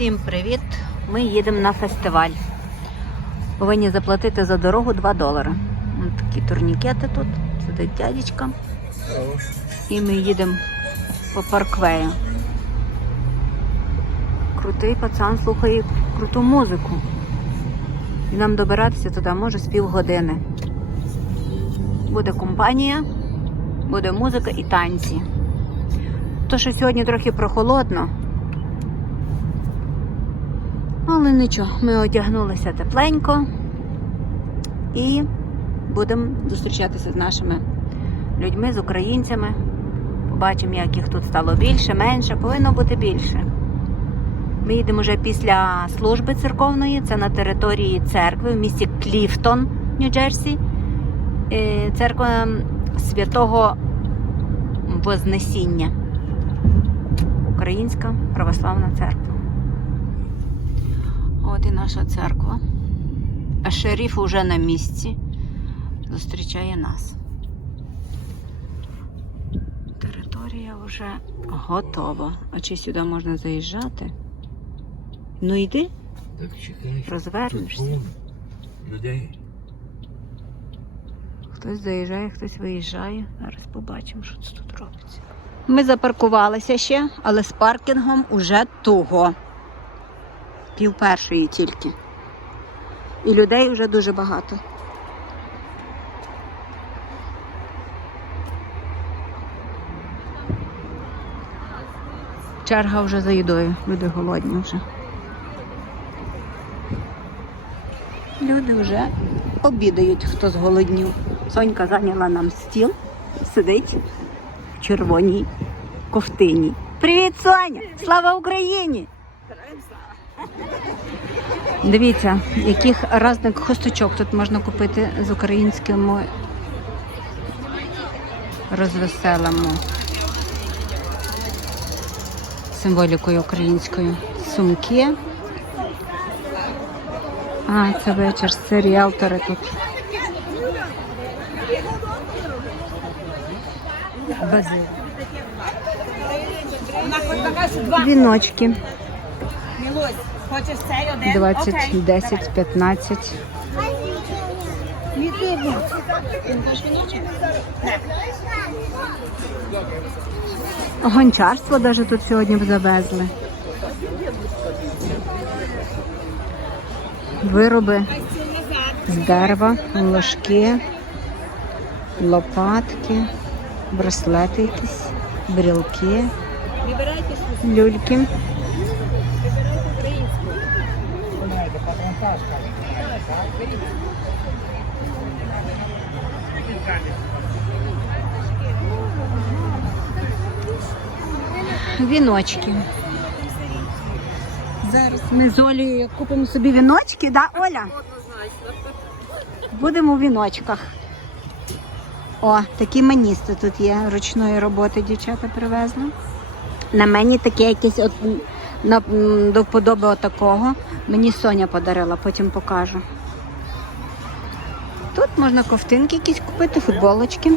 Всім привіт! Ми їдемо на фестиваль. Повинні заплатити за дорогу 2 долари. Ось такі турнікети тут. Сидить дядечка. І ми їдемо по парквею. Крутий пацан слухає круту музику. І нам добиратися туди може з півгодини. Буде компанія, буде музика і танці. То, що сьогодні трохи прохолодно, але нічого, ми одягнулися тепленько і будемо зустрічатися з нашими людьми, з українцями. Побачимо, як їх тут стало більше, менше, повинно бути більше. Ми їдемо вже після служби церковної, це на території церкви в місті Кліфтон, Нью-Джерсі. Е, Церква Святого Вознесіння. Українська православна церква. От і наша церква. А шериф уже на місці зустрічає нас. Територія вже готова. А чи сюди можна заїжджати? Ну йди, Так чекай. розвернешся. Людей. Хтось заїжджає, хтось виїжджає. Зараз побачимо, що це тут робиться. Ми запаркувалися ще, але з паркінгом уже туго. Пів першої тільки. І людей вже дуже багато. Черга вже за їдою. Люди голодні вже. Люди вже обідають, хто зголоднів. Сонька зайняла нам стіл, сидить в червоній ковтині. Привіт, Соня! Слава Україні! Дивіться, яких разних хусточок тут можна купити з українськими розвеселимо символікою українською. Сумки. А, це вечір, це ріалтори тут. Базил. Віночки. Хочеш цей один? 20, Окей. 10, 15. Гончарство навіть тут сьогодні завезли. Вироби з дерева, ложки, лопатки, браслети якісь, брілки, люльки. Віночки. Зараз ми з Олею купимо собі віночки, да, Оля? Будемо у віночках. О, такі маністи тут є ручної роботи, дівчата привезли. На мені таке якесь от на, до вподоби отакого. Мені Соня подарила, потім покажу. Тут можна ковтинки якісь купити, футболочки.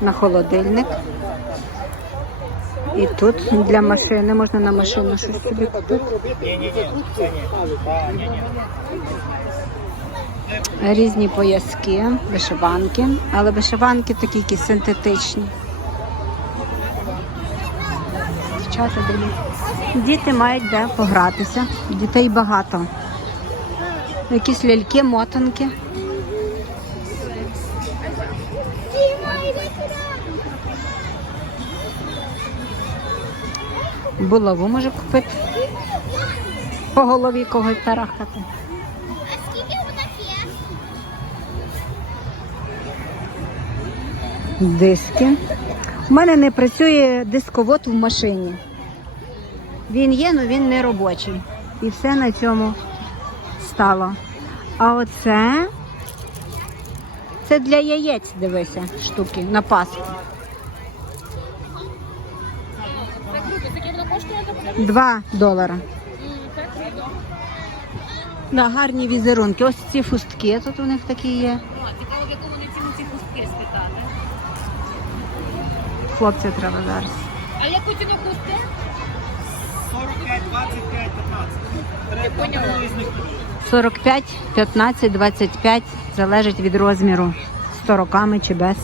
На холодильник. І тут для машини можна на машину щось собі купити. Різні пояски, вишиванки, але вишиванки такі якісь синтетичні. Дівчата. Діти мають де погратися. Дітей багато. Якісь ляльки, мотанки. Булаву може купити. По голові когось тарахати. А скільки вона Диски. У мене не працює дисковод в машині. Він є, але він не робочий. І все на цьому стало. А оце це для яєць, дивися, штуки на Пасху. Два долара. Да, гарні візерунки. Ось ці фустки тут у них такі є. Цікаво, в якому вони ціну ці хустки спитати. Хлопця треба зараз. А яку ціну хустки? 45, 25, 15. Треба різних 45, 15, 25 залежить від розміру. З тороками чи без.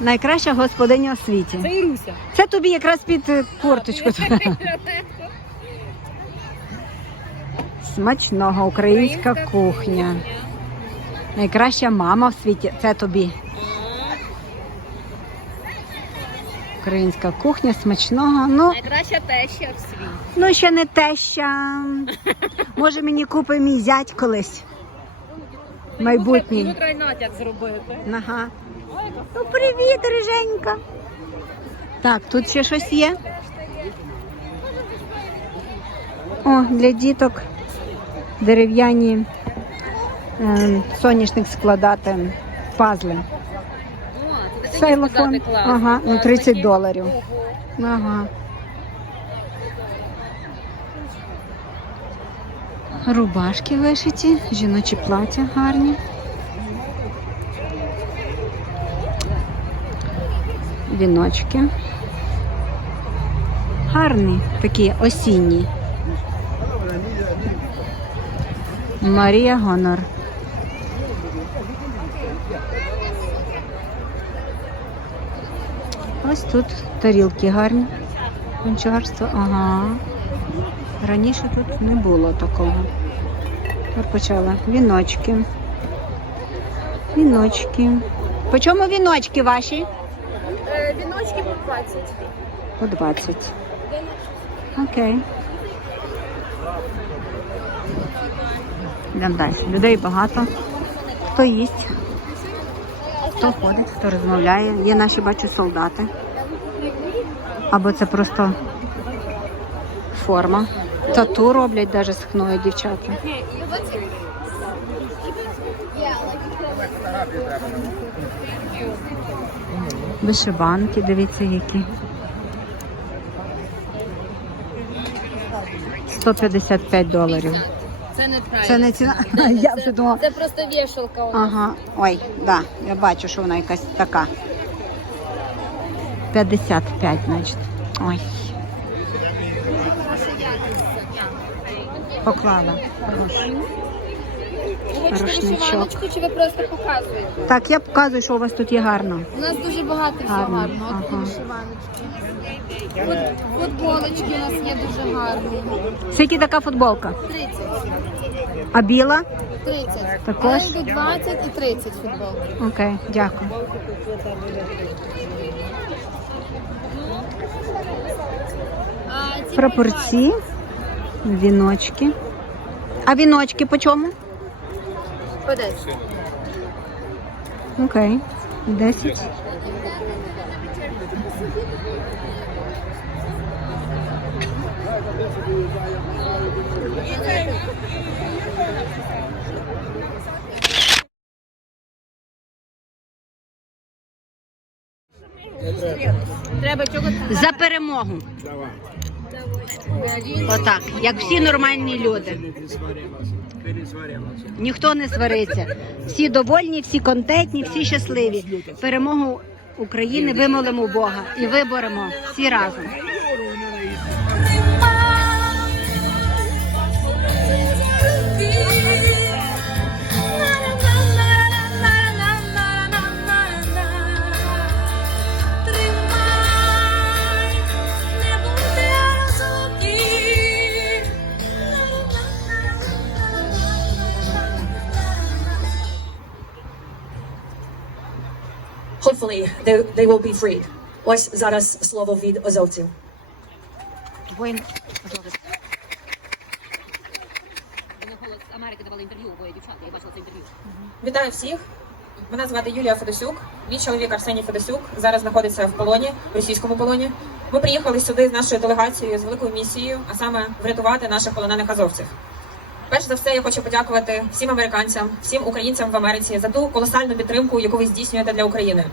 Найкраща господиня у світі. Це Іруся. Це тобі якраз під е, курточку. Смачного українська кухня. Найкраща мама в світі. Це тобі. Українська кухня смачного. Ну, Найкраща теща в світі. ну ще не теща. Може мені купить мій зять колись. Майбутній. Натяк зробити. Ага. Ну, привіт, риженька. Так, тут ще щось є. О, для діток дерев'яні е, соняшник складати пазли. Сайлофон. Ага, ну 30 доларів. Ага. Рубашки вишиті, жіночі плаття гарні. Віночки. Гарні, такі осінні. Марія Гонор. Ось тут тарілки гарні. Гончарство, ага. Раніше тут не було такого. Тепер почала. Віночки. Віночки. По чому віночки ваші? Віночки по 20. По 20. Окей. Йдемо далі. Людей багато. Хто їсть, хто ходить, хто розмовляє. Є наші, бачу, солдати. Або це просто форма. Тату роблять навіть з хною дівчата. Вишиванки, дивіться, які. 155 доларів. Це не правильно. Це не ціна. Я вже думала. Це просто вішалка у нас. Ага. Ой, да, я бачу, що вона якась така. 55, значить. Ой. Поклала. Хорош. Хочете Рушничок. вишиваночку чи ви просто показуєте? Так, я показую, що у вас тут є гарно. У нас дуже багато всього Гарно, гарного. От ага. вишиваночки. Фут- Футболочки у нас є дуже гарні. Скільки така футболка? 30. А біла? 30. Також? Але 20 і 30 футболки. Окей, дякую. А ці Прапорці, віночки. А віночки по чому? По 10. Окей. 10. Треба чого За перемогу. Отак, як всі нормальні люди. Ніхто не свариться. Всі довольні, всі контентні, всі щасливі. Перемогу України вимолимо Бога і виборемо всі разом. Hopefully they, they will be freed. Ось зараз слово від азовців. Воїн Америки давали інтерв'ю, обоє дівчата, я бачила це інтерв'ю. Вітаю всіх. Мене звати Юлія Федосюк. Мій чоловік Арсеній Федосюк зараз знаходиться в полоні, в російському полоні. Ми приїхали сюди з нашою делегацією з великою місією, а саме врятувати наших полонених азовців. Перш за все, я хочу подякувати всім американцям, всім українцям в Америці за ту колосальну підтримку, яку ви здійснюєте для України.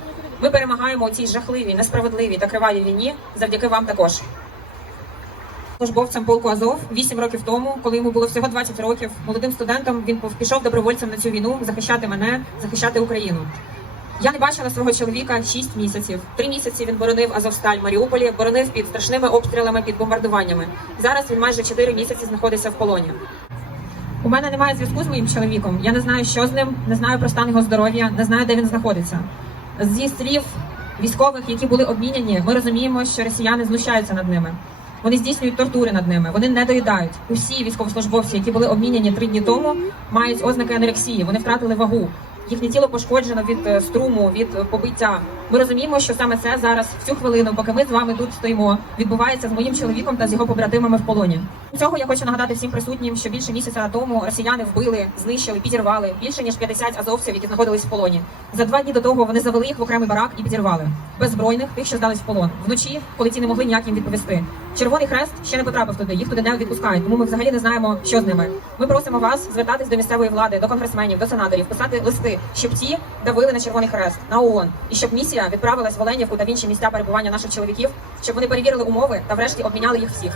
Ми перемагаємо у цій жахливій, несправедливій та кривавій війні завдяки вам також. Службовцем полку Азов 8 років тому, коли йому було всього 20 років, молодим студентом він пішов добровольцем на цю війну захищати мене, захищати Україну. Я не бачила свого чоловіка 6 місяців. Три місяці він боронив Азовсталь в Маріуполі, боронив під страшними обстрілами, під бомбардуваннями. Зараз він майже 4 місяці знаходиться в полоні. У мене немає зв'язку з моїм чоловіком. Я не знаю, що з ним, не знаю про стан його здоров'я, не знаю, де він знаходиться. Зі слів військових, які були обміняні, ми розуміємо, що росіяни знущаються над ними. Вони здійснюють тортури над ними, вони не доїдають. Усі військовослужбовці, які були обміняні три дні тому, мають ознаки анорексії. Вони втратили вагу. Їхнє тіло пошкоджено від е, струму, від е, побиття. Ми розуміємо, що саме це зараз, в цю хвилину, поки ми з вами тут стоїмо, відбувається з моїм чоловіком та з його побратимами в полоні. Цього я хочу нагадати всім присутнім, що більше місяця тому росіяни вбили, знищили, підірвали більше ніж 50 азовців, які знаходились в полоні. За два дні до того вони завели їх в окремий барак і підірвали беззбройних, тих, що здались в полон. Вночі, коли ті не могли ніяк їм відповісти. Червоний хрест ще не потрапив туди, їх туди не відпускають, тому ми взагалі не знаємо, що з ними. Ми просимо вас звертатись до місцевої влади, до конгресменів, до сенаторів, писати листи, щоб ті давили на червоний хрест на ООН, і щоб місія відправилась в Оленівку та в інші місця перебування наших чоловіків, щоб вони перевірили умови та врешті обміняли їх всіх.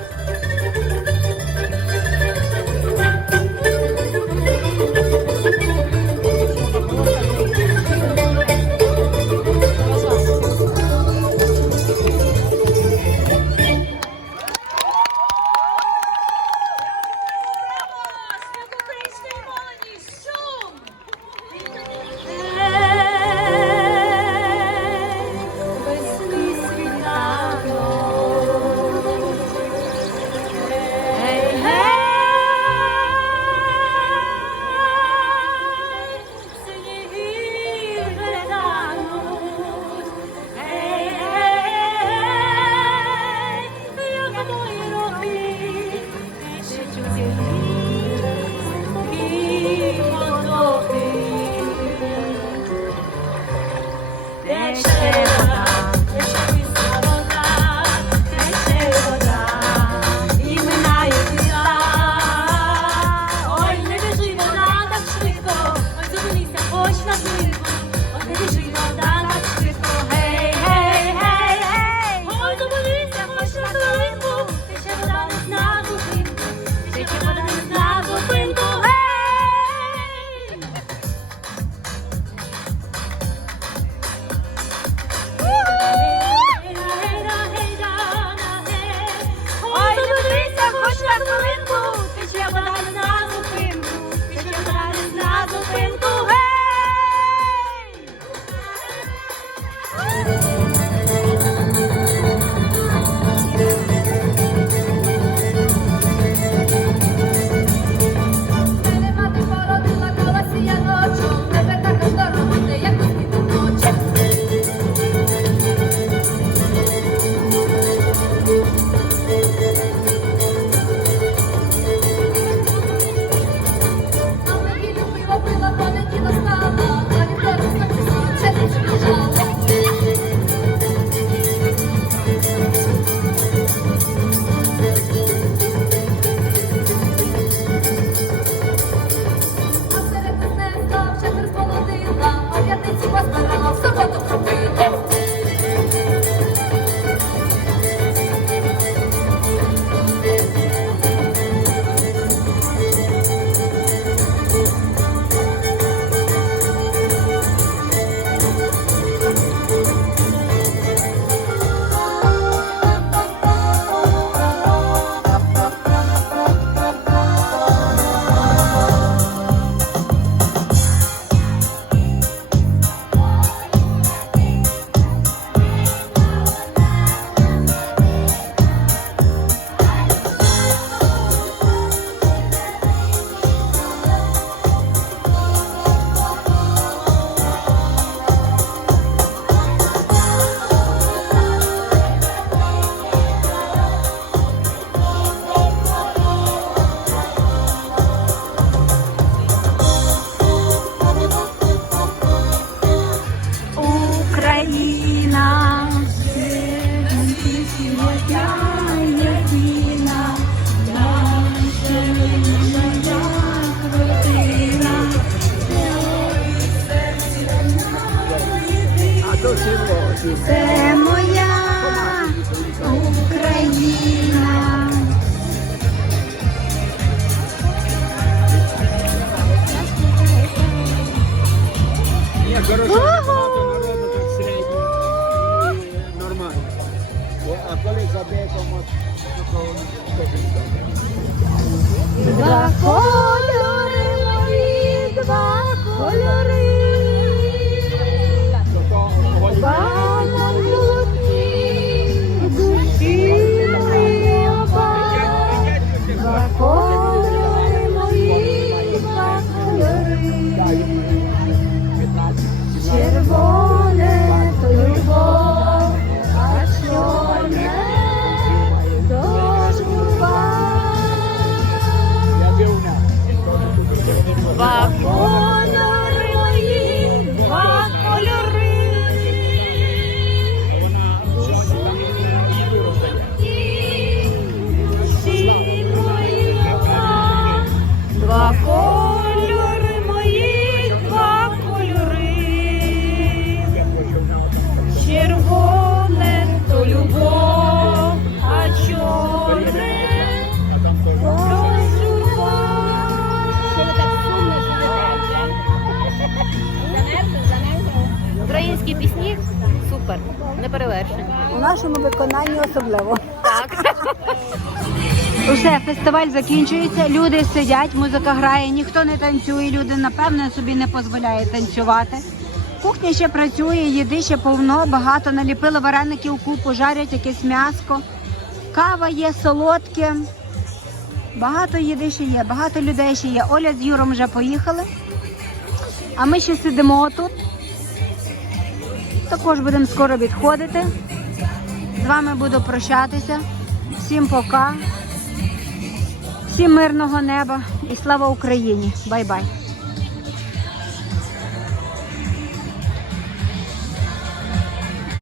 Особливо. Так. Усе, фестиваль закінчується, люди сидять, музика грає, ніхто не танцює, люди напевно собі не дозволяє танцювати. Кухня ще працює, їди ще повно, багато наліпили вареників купу, жарять якесь м'яско. Кава є, солодке. Багато їди ще є, багато людей ще є. Оля з Юром вже поїхали. А ми ще сидимо тут. Також будемо скоро відходити. З вами буду прощатися. Всім пока. Всім мирного неба і слава Україні. Бай-бай.